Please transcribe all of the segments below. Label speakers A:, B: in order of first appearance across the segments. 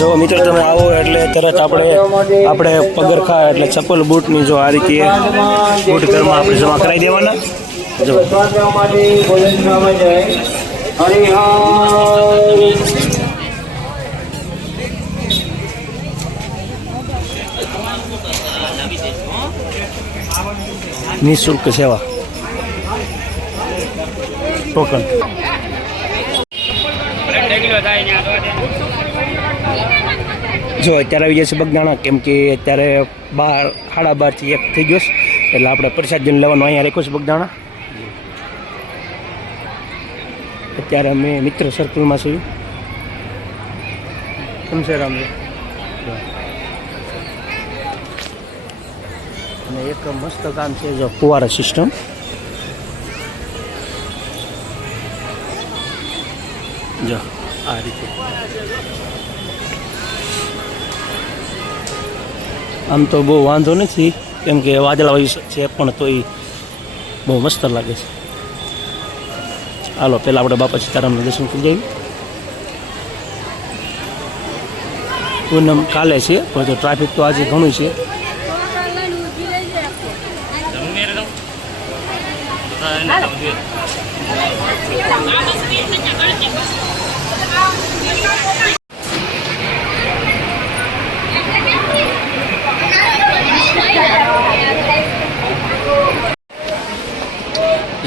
A: જો મિત્રો તમે આવો એટલે તરત આપણે આપણે પગરખા એટલે ચપ્પલ બૂટની જો આ રીતે બૂટ ઘરમાં આપણે જમા કરાવી દેવાના. જો. નિઃશુલ્ક સેવા. ટોકન. જો અત્યારે આવી જશે બગદાણા, કેમ કે અત્યારે બાર સાડા બારથી એક થઈ ગયો છે. એટલે આપણે પ્રસાદ પ્રસાદીને લેવાનું અહીંયા રાખ્યું છે બગદાણા. અત્યારે અમે મિત્ર સર્કલમાં છું કેમ છે અને એક મસ્ત કામ છે જો, ફુવારા સિસ્ટમ જો, આ રીતે. આમ તો બહુ વાંધો નથી, કેમ કે વાદળાવાળી છે પણ તોય બહુ મસ્ત લાગે છે. હાલો, પહેલાં આપણે બાપા સીતારામના દર્શન કરી જઈએ પૂનમ કાલે છે, પણ તો ટ્રાફિક તો આજે ઘણું છે.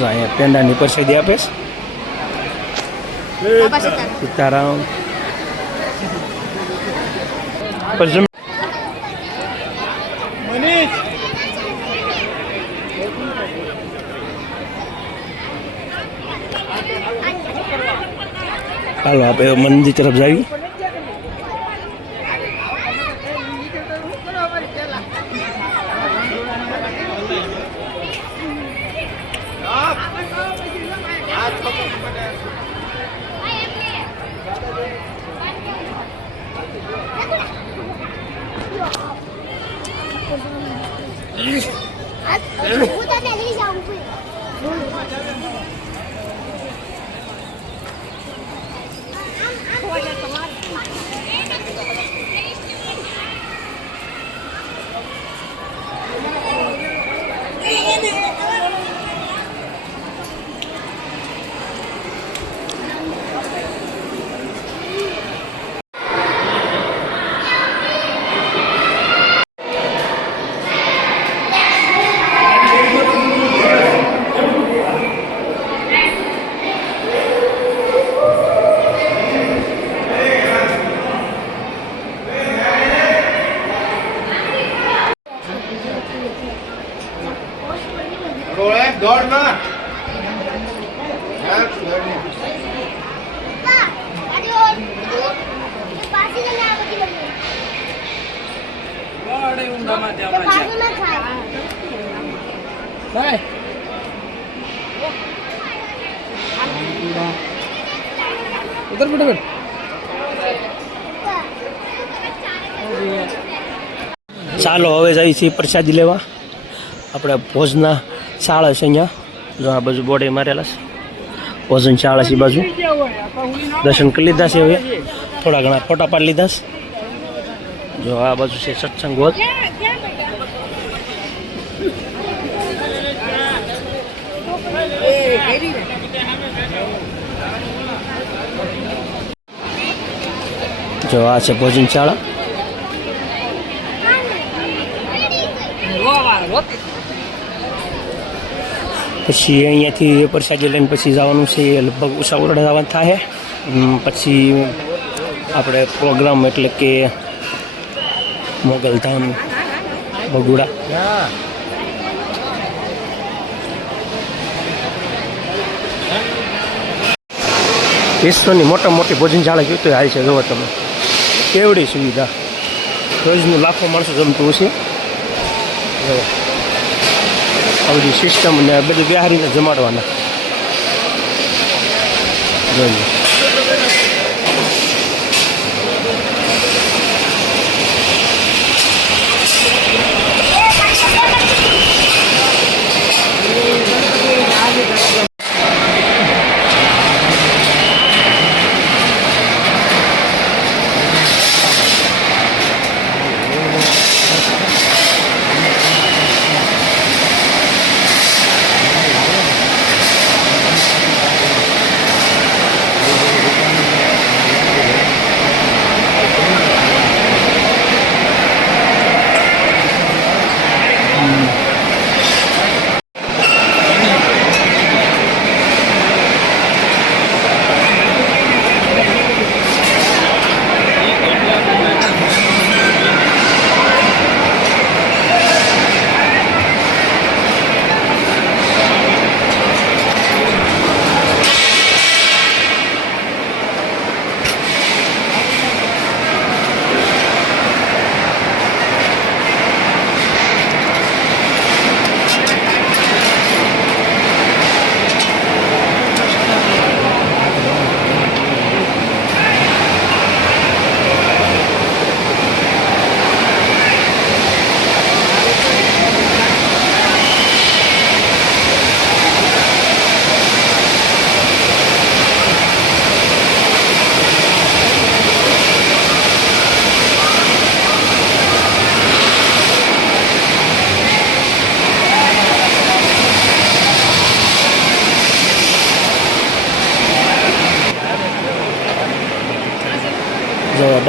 A: જો અહીંયા પેંડાની પરસાદી આપે છે સીતારામ પછી હાલો આપણે મંદિર તરફ જઈએ
B: હું તને લઈ જાઉં છું પપ્પા આજે પાછું ના ખાય
A: ચાલો હવે જઈએ છીએ પ્રસાદી લેવા. આપણે ભોજના શાળા છે અહીંયા. જો આ બાજુ બોર્ડે મારેલા છે. ભોજન શાળા છે બાજુ. દર્શન કરી લીધા છે હવે. થોડા ઘણા ફોટા પાડી લીધા છે. જો આ બાજુ છે સત્સંગ હોલ. જો આ છે ભોજન શાળા પછી અહીંયાથી પ્રસાદી લઈને પછી જવાનું છે લગભગ ઉષાવરડા જવાનું થાય. પછી આપણે પ્રોગ્રામ એટલે કે મોગલધામ, બગુડા. વિશ્વની મોટા મોટી ભોજનશાળા જોઈતો હાલ છે જુઓ તમે. કેવડી સુવિધા. રોજનું લાખો માણસો જમતું હશે. જુઓ આ બધી સિસ્ટમ ને બધું બિહારીને જમાડવાના. જોઈએ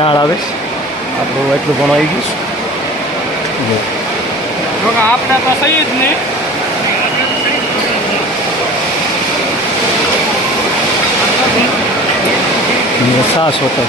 A: દાળ આવે. આપણું એટલું ભણાવી આવી ગયું
C: આપણે તો સહી જ નહીં.
A: સાસ હોતા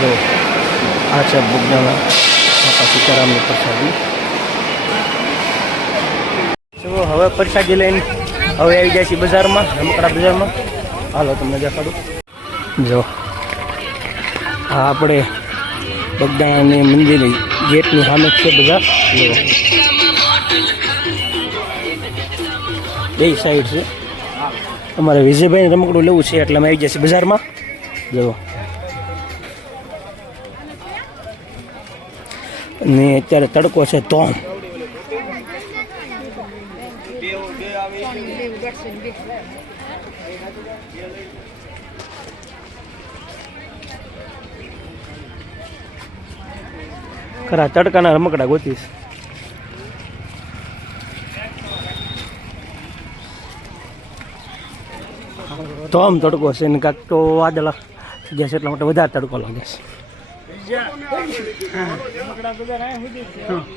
A: જો આ છે બુગદાણા માતા સીતારામની પ્રસાદી જો હવે પ્રસાદી લઈને હવે આવી જાય છે બજારમાં રમકડા બજારમાં હાલો તમને દેખાડું જો હા આપણે બગદાણાની મંદિરની ગેટની સામે છે બજાર બે સાઈડ છે અમારે વિજયભાઈને રમકડું લેવું છે એટલે અમે આવી જશે બજારમાં જો ને અત્યારે તડકો છે તો ખરા, તડકાના રમકડા ગોતીશ. તોમ તડકો છે ને કાંક તો વાદળા જશે એટલા માટે વધારે તડકો લાગે છે.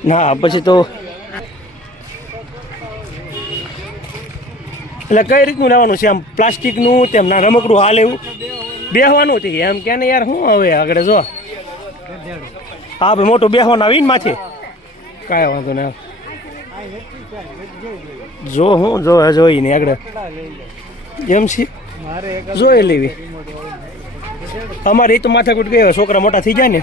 A: ના પછી તો એટલે કઈ રીતનું લેવાનું છે? આમ પ્લાસ્ટિકનું તેમ ના રમકડું હાલ એવું? બેહવાનું હતી એમ કે ને યાર શું હવે આગળ જો? હા ભાઈ મોટું બેહવાનું આવીને માથે. કાંઈ વાંધો નહીં. જો હું જો જોઈ નહીં આગળ. એમ છે? જોઈ લેવી. અમારે તો માથાકૂટ ગયો છોકરા મોટા થઈ જાય ને.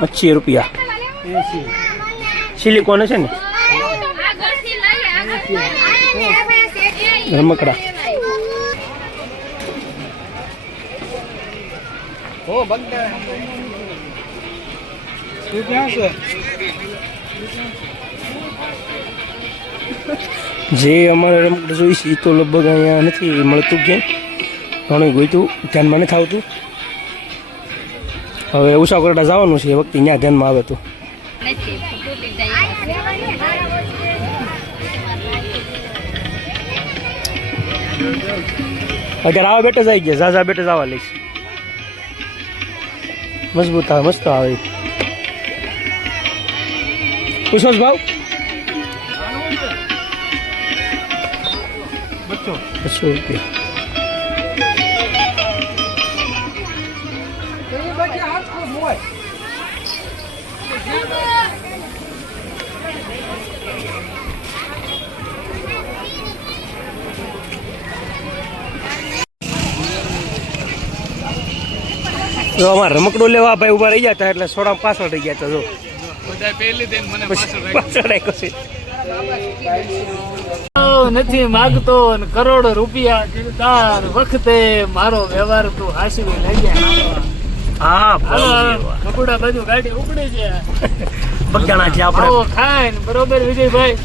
A: પચીસ રૂપિયા. સિલિકોન છે ને? રમકડા.
C: હો બગડા તું
A: જે અમારે રમકડું છે, એ તો લગભગ અહીંયા નથી મળતું ક્યાંય. ઘણું ગોઈતું ધ્યાનમાં નથી આવતું. હવે ઉષા કરડા જવાનું છે, એ વખતે ત્યાં ધ્યાનમાં આવે તો. અત્યારે આવા બેટા જ આવી ગયા, ઝાઝા બેટા જ આવવા લઈશ. મજબૂત આવે, મસ્ત આવે. પૂછો ભાવ? બસો રૂપિયા. જો અમારે રમકડું લેવા ભાઈ ઊભા રહી ગયા હતા એટલે સોડા પાછળ રહી ગયા હતા, જો.
C: નથી માગતો ને કરોડો રૂપિયા જીવતાર વખતે મારો વ્યવહાર તું હાસવી લઈ ગયા
A: હા
C: કપડા બાજુ ગાડી ઉપડી છે.
A: બગાણા છે આપણે.
C: ખાય ને બરોબર વિજયભાઈ.